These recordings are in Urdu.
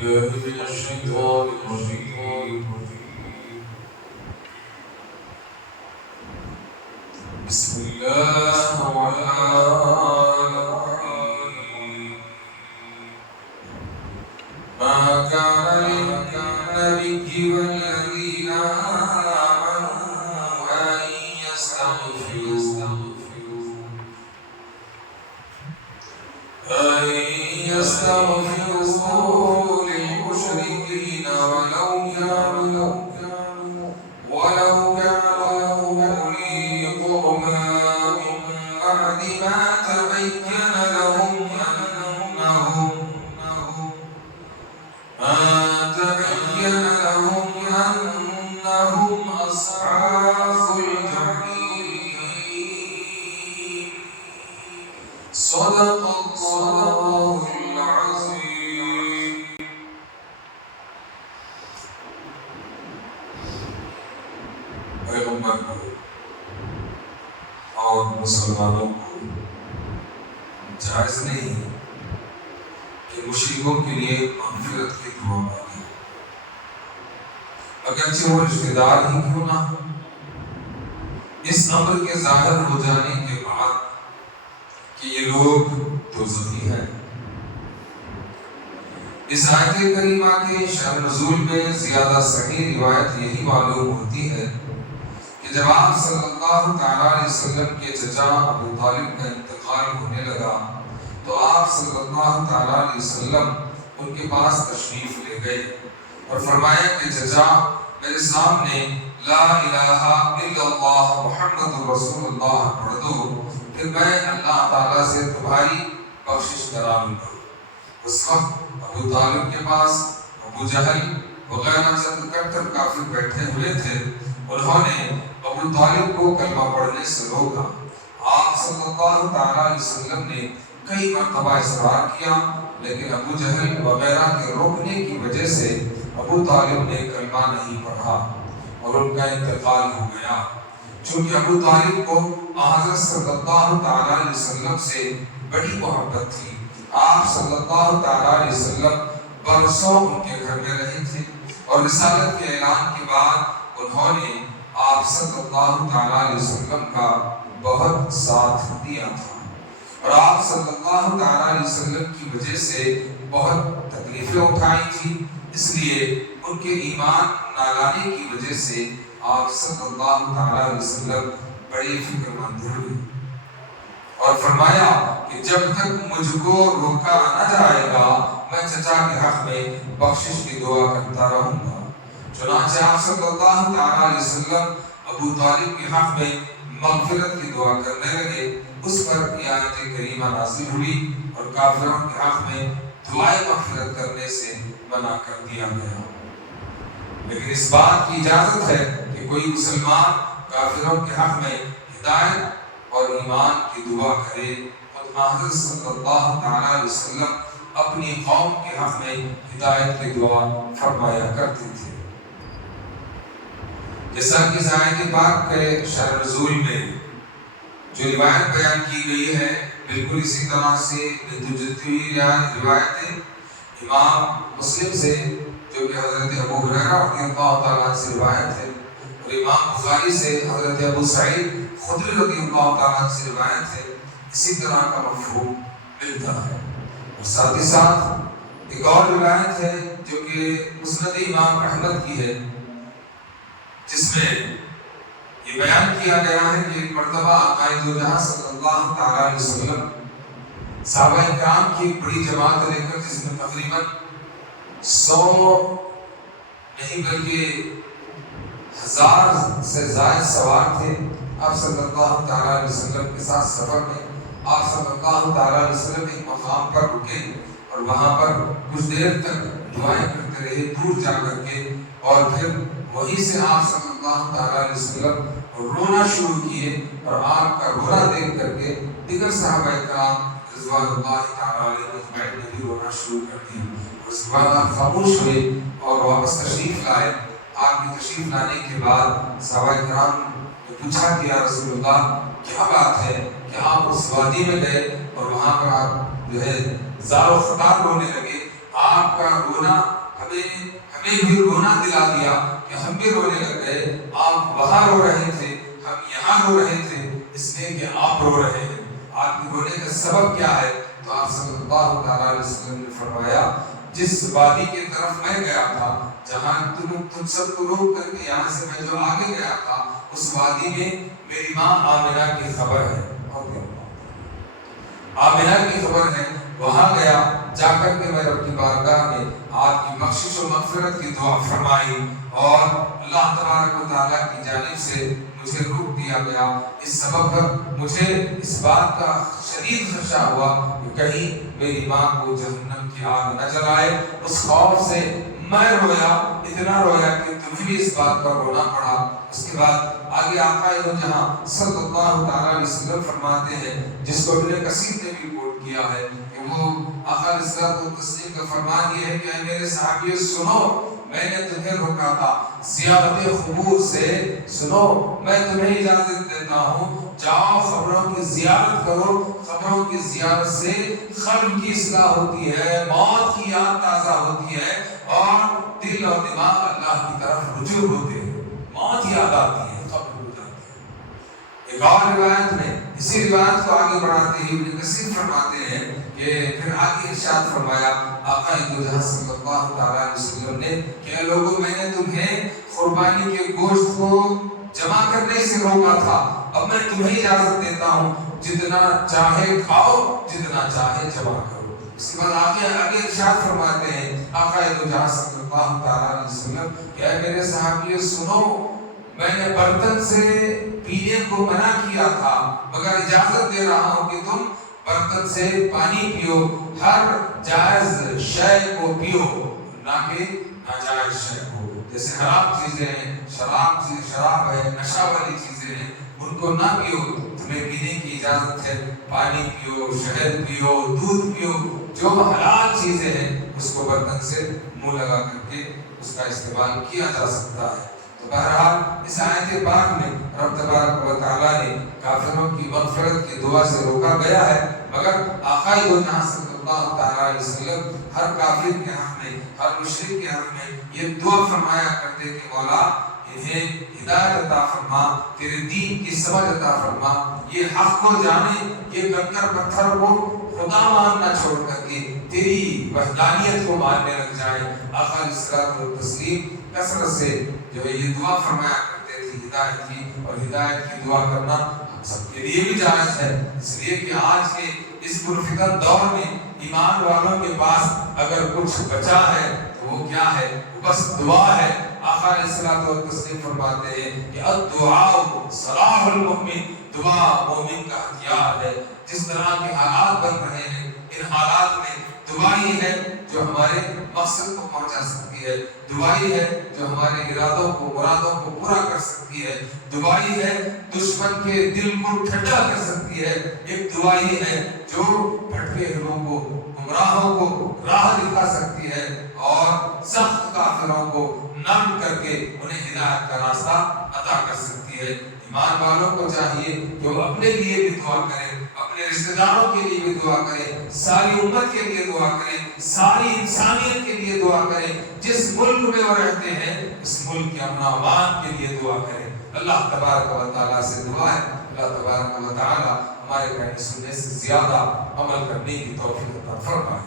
بالله من الشيطان الرجيم. بسم الله الرحمن الرحيم. ما كان للنبي والذين آمنوا أن يستغفروا للمشركين ولو كانوا أولي قربى من بعد ما تبين لهم أنهم أصحاب الجحيم. صدق الله العظيم. پیغمبر اور مسلمانوں کو جائز نہیں کہ مشرکوں کے لیے مغفرت کی دعا مانگے، اگرچہ وہ رشتہ دار ہی کیوں نہ ہو۔ اس امر کے ظاہر ہو جانے کے بعد کہ یہ لوگ دوزخی ہیں، اس آیت کریمہ کے شأن نزول میں زیادہ صحیح روایت یہی معلوم ہوتی ہے کہ جب آپ صلی اللہ تعالیٰ علیہ وسلم کے چچا ابو طالب کا انتقال ہونے لگا تو آپ صلی اللہ تعالیٰ علیہ وسلم ان کے پاس تشریف لے گئے اور فرمایا کہ چچا میرے سامنے لا الہ الا اللہ محمد رسول اللہ پڑھ دو، پھر میں اللہ تعالیٰ سے تمہاری بخشش کرا لوں۔ اس وقت ابو طالب کے پاس ابو جہل وغیرہ چند کٹر کافر بیٹھے ہوئے تھے۔ انہوں نے ابو طالب کو کلمہ پڑھنے سے روکا۔ آپ صلی اللہ تعالیٰ علیہ وسلم نے کئی مرتبہ اصرار کیا، لیکن ابو جہل وغیرہ کے روکنے کی وجہ سے ابو طالب نے کلمہ نہیں پڑھا اور ان کا انتقال ہو گیا۔ چونکہ ابو طالب کو حضرت صلی اللہ تعالیٰ علیہ وسلم سے بڑی محبت تھی، آپ صلی اللہ تعالیٰ علیہ وسلم برسوں ان کے گھر میں رہے تھے اور رسالت کے اعلان کے بعد انہوں نے آپ صلی اللہ تعالیٰ علیہ وسلم کا بہت ساتھ دیا تھا اور آپ صلی اللہ تعالیٰ علیہ وسلم کی وجہ سے بہت تکلیفیں اٹھائی تھی، اس لیے ان کے ایمان نہ لانے کی وجہ سے آپ صلی اللہ تعالیٰ علیہ وسلم بڑے فکر مند ہوئے اور فرمایا کہ جب تک مجھ کو روکا نہ جائے گا میں چچا کے حق میں بخشش کی دعا کرتا رہوں گا۔ چنانچہ آپ صلی اللہ تعالیٰ علیہ وسلم ابو طالب کے حق میں مغفرت کی دعا کرنے لگے۔ اس پر یہ آیت کریمہ نازل ہوئی اور کافروں کے حق میں دعائیں مغفرت کرنے سے منع کر دیا گیا۔ لیکن اس بات کی اجازت ہے کہ کوئی مسلمان کافروں کے حق میں ہدایت اور ایمان کی دعا کرے، اور حضرت صلی اللہ تعالیٰ علیہ وسلم اپنی قوم کے حق میں ہدایت کی دعا فرمایا کرتے تھے۔ جیسا کہ اس آیت پاک کے شأن نزول میں جو روایت بیان کی گئی ہے، بالکل اسی طرح سے ملتی ہوئی روایتیں امام مسلم سے جو کہ حضرت ابو ہریرہ رضی اللہ تعالیٰ عنہ سے روایت ہے، اور امام بخاری سے حضرت ابو سعید خدری رضی اللہ تعالیٰ عنہ سے روایت ہے، اسی طرح کا مفہوم ملتا ہے۔ اور ساتھ ہی ساتھ ایک اور روایت ہے جو کہ مسند امام احمد کی ہے، جس میں یہ بیان کیا گیا ہے کہ ایک مرتبہ آقائے دو جہاں صلی اللہ تعالیٰ علیہ وسلم صحابہ کرام کی ایک بڑی جماعت لے کر، جس میں تقریباً 100 نہیں بلکہ 1000 سے زائد سوار تھے، آپ صلی اللہ تعالیٰ علیہ وسلم کے ساتھ سفر میں آپ صلی اللہ تعالیٰ علیہ وسلم ایک مقام پر رکے اور وہاں پر کچھ دیر تک دعائیں کرتے رہے دور جا کر کے، اور پھر وہیں سے آپ صلی اللہ تعالیٰ علیہ وسلم رونا شروع کیے اور آپ کا رونا دیکھ کر کے دیگر صحابہ کرام رضوان اللہ تعالیٰ علیہ اجمعین نے بھی رونا شروع کر دی۔ اس کے بعد آپ خاموش ہوئے اور واپس تشریف لائے۔ آپ کی تشریف لانے کے بعد صحابہ کرام نے پوچھا کہ یا رسول اللہ کیا بات ہے کہ آپ اس وادی میں گئے اور وہاں پر آپ جو ہے زار و خطار رونے لگے۔ آپ کا رونا ہمیں بھی رونا دلا دیا کہ ہم بھی رونے لگ گئے. آپ وہاں رو رہے تھے, ہم یہاں رو رہے تھے, اس لیے کہ آپ رو رہے ہیں. آپ کے رونے کا سبب کیا ہے؟ تو آپ صلی اللہ علیہ وسلم نے فرمایا جس وادی کی طرف میں گیا تھا, جہاں تم سب کو روک کر کے یہاں سے میں جو آگے گیا تھا, اس وادی میں میری ماں آمنہ کی خبر ہے. آمنہ کی خبر ہے. وہاں گیا, جا کر کے میں رب کی بارگاہ میں آپ کی بخشش و مغفرت کی دعا فرمائی, اور اللہ تبارک و تعالیٰ کی جانب سے مجھے روک دیا گیا. اس سبب پر مجھے اس بات کا شدید خدشہ ہوا کہ کہیں میری ماں کو جہنم کی آگ نہ جلائے. اس خوف سے میں رویا, اتنا رویا کہ تمہیں بھی اس بات پر رونا پڑا. اس کے بعد آگے آقا جہاں صلی اللہ تعالیٰ علیہ وسلم فرماتے ہیں, جس کو ابن کثیر نے بھی کوٹ کیا ہے, کہ وہ آقا علیہ السلام کا فرمان یہ ہے کہ اے میرے صحابیوں سنو, میں نے تمہیں روکا تھا زیارت قبور سے, سنو میں تمہیں اجازت دیتا ہوں, جاؤ خبروں کی زیارت کرو. خبروں کی زیارت سے قلب کی اصلاح ہوتی ہے, موت کی یاد تازہ ہوتی ہے, اور دل اور دماغ اللہ کی طرف رجوع ہوتے ہیں. موت یاد آتی ہے, قبر ہو جاتی ہے. ایک اور روایت میں اسی روایت کو آگے بڑھاتے ہی ابن کثیر فرماتے ہیں کہ پھر آگے ارشاد فرمایا آقا جہاں صلی اللہ تعالیٰ علیہ وسلم نے کہ لوگوں میں نے تمہیں قربانی کے گوشت کو جمع کرنے سے روکا تھا, اب میں تمہیں اجازت دیتا ہوں جتنا چاہے کھاؤ, جتنا چاہے جمع کرو. اس کے بعد آگے ارشاد فرماتے ہیں آقا جہاں صلی اللہ تعالیٰ علیہ وسلم کہ اے میرے صحابیوں سنو, میں نے برتن سے پینے کو منع کیا تھا, مگر اجازت دے رہا ہوں کہ تم برتن سے پانی پیو, ہر جائز شے کو پیو, نہ کہ ناجائز شے کو. جیسے حرام چیزیں ہیں, شراب ہے, نشہ والی چیزیں ہیں, ان کو نہ پیو. تمہیں پینے کی اجازت ہے, پانی پیو, شہد پیو, دودھ پیو. جو حلال چیزیں ہیں اس کو برتن سے منہ لگا کر کے اس کا استعمال کیا جا سکتا ہے. تو بہرحال اس آیت پاک میں رب تبارک و تعالیٰ نے کافروں کی مغفرت کی دعا سے روکا گیا ہے, مگر آقا جہاں صلی اللہ تعالیٰ علیہ وسلم ہر کافر کے حق میں, ہر مشرک کے حق میں یہ دعا فرمایا کرتے کہ مولا انہیں ہدایت عطا فرما, تیرے دین کی سمجھ عطا فرما, یہ حق کو جانے, یہ کنکر پتھر کو خدا ماننا چھوڑ کر کے تیری وحدانیت کو ماننے لگ جائیں. آقا علیہ الصلوۃ والتسلیم کثرت سے جو ہے یہ دعا فرمایا کرتے تھے ہدایت کی, اور ہدایت کی دعا کرنا ہم سب کے لیے بھی جائز ہے. اس لیے کہ آج کے اس پرفتن دور میں ایمان والوں کے پاس اگر کچھ بچا ہے تو وہ کیا ہے؟ بس دعا ہے. آقا علیہ الصلوۃ والتسلیم فرماتے ہیں کہ الدعاء صلاح المؤمن, دعا مومن کا ہتھیار ہے. جس طرح کے حالات بن رہے ہیں, ان حالات میں دعا ہی ہے جو ہمارے مقصد کو پہنچا سکتی ہے, دعا ہی ہے جو ہمارے ارادوں کو, مرادوں کو پورا کر سکتی ہے, دعا ہی ہے دشمن کے دل کو ٹھنڈا کر سکتی ہے, ایک دعا ہی ہے جو بھٹکے ہوں کو, گمراہوں کو راہ دکھا سکتی ہے, اور سخت کافروں کو نرم کر کے انہیں ہدایت کا راستہ عطا کر سکتی ہے. ایمان والوں کو چاہیے کہ وہ اپنے لیے بھی دعا کریں, اپنے رشتہ داروں کے لیے بھی دعا کریں, ساری امت کے لیے دعا کریں, ساری انسانیت کے لیے دعا کریں. جس ملک میں وہ رہتے ہیں اس ملک کے امن و امان کے لیے دعا کریں. اللہ تبارک و تعالیٰ سے دعا ہے اللہ تبارک و تعالیٰ ہمارے کہنے سننے سے زیادہ عمل کرنے کی توفیق عطا فرمائے.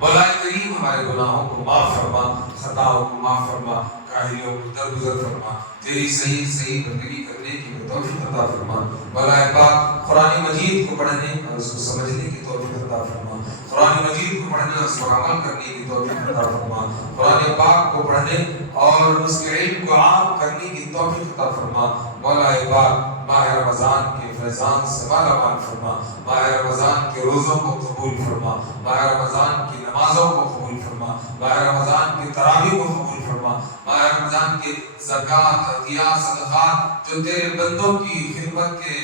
مولا کریم ہمارے گناہوں کو معاف فرما, خطاؤں کو معاف فرما, کاہلیوں کو درگزر فرما, تیری صحیح بندگی کرنے کی توفیق عطا فرما. مولا پاک قرآن مجید کو پڑھنے اور اس کو سمجھنے کی توفیق عطا فرما, قرآن مجید کو پڑھنے اور اس پر عمل کرنے کی توفیق عطا فرما, قرآن پاک کو پڑھنے اور اس کے علم کو عام کرنے کی توفیق عطا فرما. مولا پاک ماہ رمضان کے فیضان سے مالا مال فرما, ماہ رمضان کے روزوں کو قبول فرما, ماہ رمضان کی نمازوں کو قبول فرما, ماہ رمضان کی تراویح کو قبول فرما, ماہ رمضان کے زکوٰۃ, عطیات, صدقات جو تیرے بندوں کی خدمت کے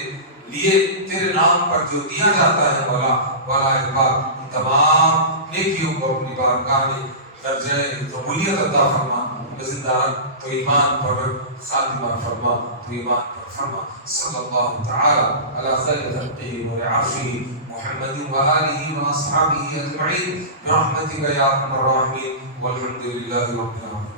لیے تیرے نام پر جو دیا جاتا ہے مولا پاک, تمام نیکیوں کو اپنی بارگاہ میں درجہ قبولیت عطا فرما، زندان تو ایمان پر خاتمہ فرما، تو ایمان پر فرما. صلی اللہ تعالی علی خیر خلقہ و عرشہ محمد و آلہ و اصحابہ اجمعین برحمتک یا ارحم الراحمین والحمد للہ رب العالمین.